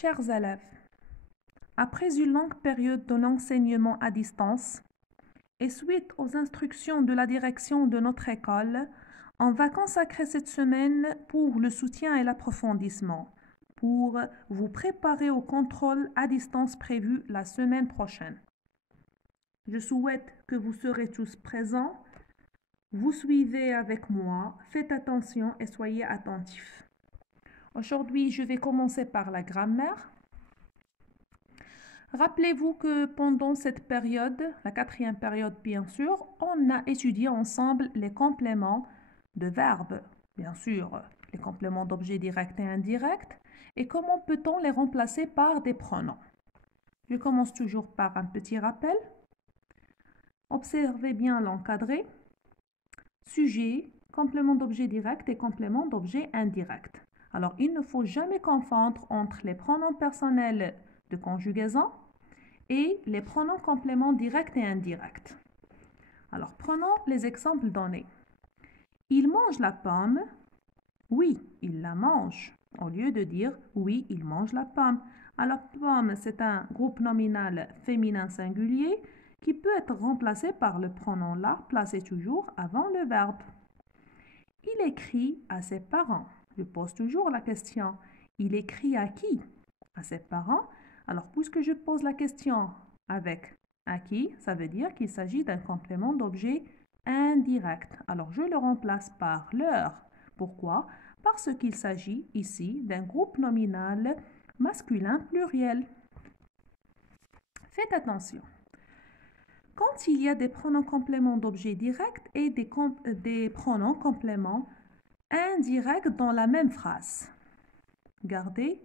Chers élèves, après une longue période de l'enseignement à distance et suite aux instructions de la direction de notre école, on va consacrer cette semaine pour le soutien et l'approfondissement, pour vous préparer au contrôle à distance prévu la semaine prochaine. Je souhaite que vous serez tous présents. Vous suivez avec moi, faites attention et soyez attentifs. Aujourd'hui, je vais commencer par la grammaire. Rappelez-vous que pendant cette période, la 4e période bien sûr, on a étudié ensemble les compléments de verbes, bien sûr, les compléments d'objets directs et indirects, et comment peut-on les remplacer par des pronoms. Je commence toujours par un petit rappel. Observez bien l'encadré. Sujet, complément d'objet direct et complément d'objet indirect. Alors, il ne faut jamais confondre entre les pronoms personnels de conjugaison et les pronoms compléments directs et indirects. Alors, prenons les exemples donnés. Il mange la pomme. Oui, il la mange. Au lieu de dire oui, il mange la pomme. Alors, pomme, c'est un groupe nominal féminin singulier qui peut être remplacé par le pronom la, placé toujours avant le verbe. Il écrit à ses parents. Je pose toujours la question. Il écrit à qui? À ses parents. Alors, puisque je pose la question avec à qui, ça veut dire qu'il s'agit d'un complément d'objet indirect. Alors, je le remplace par leur. Pourquoi? Parce qu'il s'agit ici d'un groupe nominal masculin pluriel. Faites attention. Quand il y a des pronoms compléments d'objet direct et des pronoms compléments indirects dans la même phrase, gardez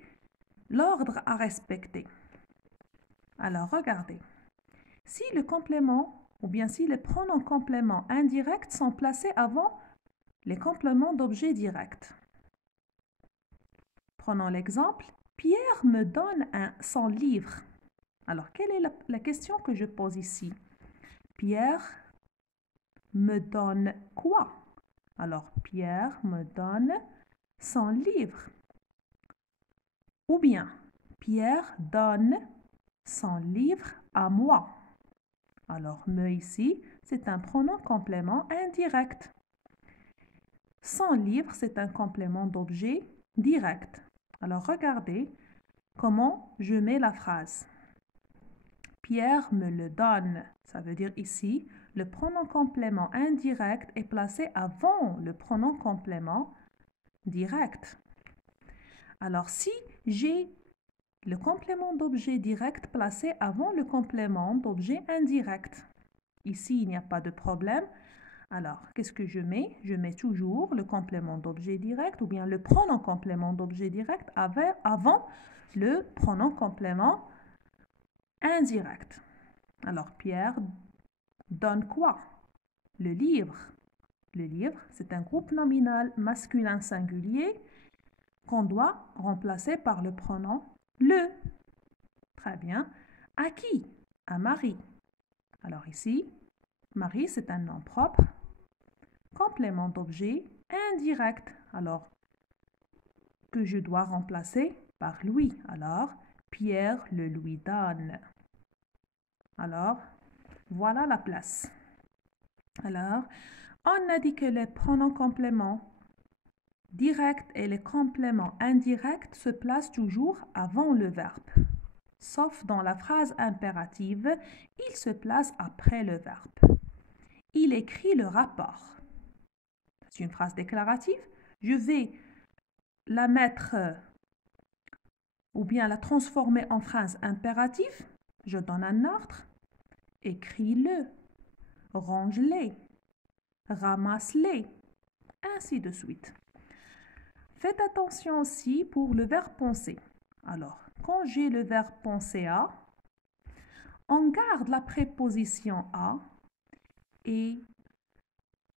l'ordre à respecter. Alors, regardez. Si le complément, ou bien si les pronoms compléments indirects sont placés avant les compléments d'objet direct. Prenons l'exemple. Pierre me donne son livre. Alors, quelle est la question que je pose ici? Pierre me donne quoi? Alors, Pierre me donne son livre. Ou bien, Pierre donne son livre à moi. Alors, me ici, c'est un pronom complément indirect. Son livre, c'est un complément d'objet direct. Alors, regardez comment je mets la phrase. Pierre me le donne. Ça veut dire ici, le pronom complément indirect est placé avant le pronom complément direct. Alors, si j'ai le complément d'objet direct placé avant le complément d'objet indirect, ici, il n'y a pas de problème. Alors, qu'est-ce que je mets? Je mets toujours le complément d'objet direct ou bien le pronom complément d'objet direct avant le pronom complément indirect. Alors, Pierre donne quoi? Le livre. Le livre, c'est un groupe nominal masculin singulier qu'on doit remplacer par le pronom le. Très bien. À qui? À Marie. Alors ici, Marie, c'est un nom propre. Complément d'objet indirect. Alors, que je dois remplacer par lui. Alors, Pierre le lui donne. Alors, voilà la place. Alors, on a dit que les pronoms compléments directs et les compléments indirects se placent toujours avant le verbe. Sauf dans la phrase impérative, ils se placent après le verbe. Il écrit le rapport. C'est une phrase déclarative. Je vais la mettre ou bien la transformer en phrase impérative. Je donne un ordre. Écris-le. Range-les. Ramasse-les. Ainsi de suite. Faites attention aussi pour le verbe penser. Alors, quand j'ai le verbe penser à, on garde la préposition à et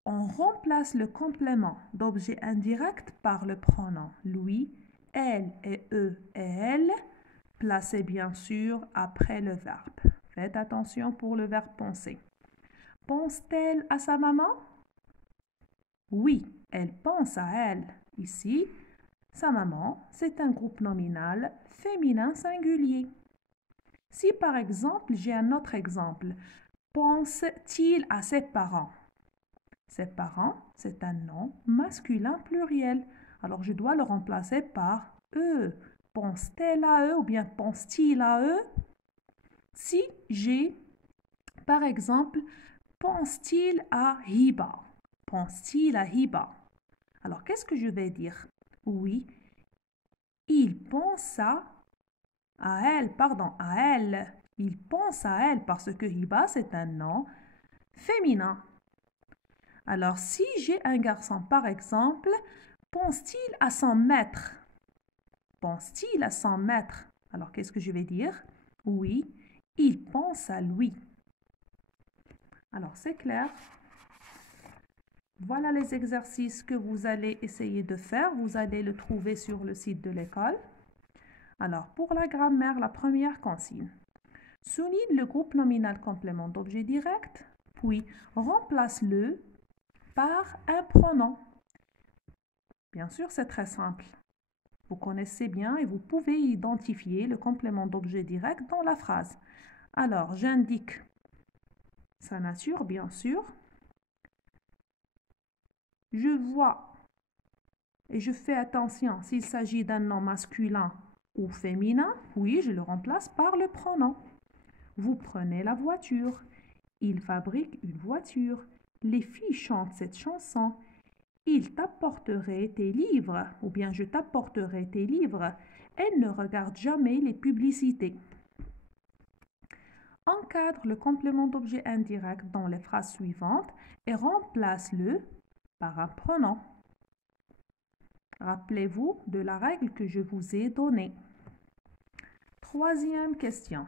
on remplace le complément d'objet indirect par le pronom lui, elle et eux et elle, placé bien sûr après le verbe. Faites attention pour le verbe penser. Pense-t-elle à sa maman? Oui, elle pense à elle. Ici, Sa maman, c'est un groupe nominal féminin singulier. Si par exemple, j'ai un autre exemple, pense-t-il à ses parents? Ses parents, c'est un nom masculin pluriel. Alors je dois le remplacer par eux. Pense-t-elle à eux ou bien pense-t-il à eux? Si j'ai, par exemple, pense-t-il à Hiba? Pense-t-il à Hiba? Alors qu'est-ce que je vais dire? Oui, il pense à elle, pardon, à elle. Il pense à elle parce que Hiba, c'est un nom féminin. Alors, si j'ai un garçon, par exemple, pense-t-il à son maître? Pense-t-il à son maître? Alors, qu'est-ce que je vais dire? Oui, il pense à lui. Alors, c'est clair. Voilà les exercices que vous allez essayer de faire. Vous allez le trouver sur le site de l'école. Alors, pour la grammaire, la première consigne. Souligne le groupe nominal complément d'objet direct, puis remplace-le par un pronom. Bien sûr, c'est très simple. Vous connaissez bien et vous pouvez identifier le complément d'objet direct dans la phrase. Alors, j'indique sa nature, bien sûr. Je vois et je fais attention s'il s'agit d'un nom masculin ou féminin. Oui, je le remplace par le pronom. Vous prenez la voiture. Il fabrique une voiture. Les filles chantent cette chanson. Il t'apporterait tes livres ou bien je t'apporterai tes livres. Elle ne regarde jamais les publicités. Encadre le complément d'objet indirect dans les phrases suivantes et remplace-le par un pronom. Rappelez-vous de la règle que je vous ai donnée. Troisième question.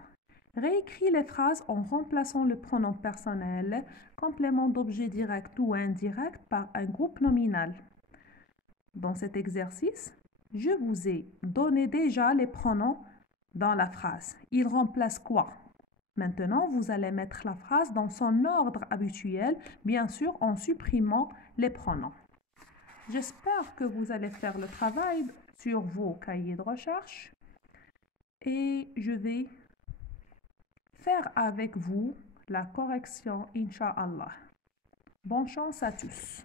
Réécris les phrases en remplaçant le pronom personnel, complément d'objet direct ou indirect par un groupe nominal. Dans cet exercice, je vous ai donné déjà les pronoms dans la phrase. Ils remplacent quoi? Maintenant, vous allez mettre la phrase dans son ordre habituel, bien sûr en supprimant les pronoms. J'espère que vous allez faire le travail sur vos cahiers de recherche et je vais faire avec vous la correction, Inch'Allah. Bonne chance à tous.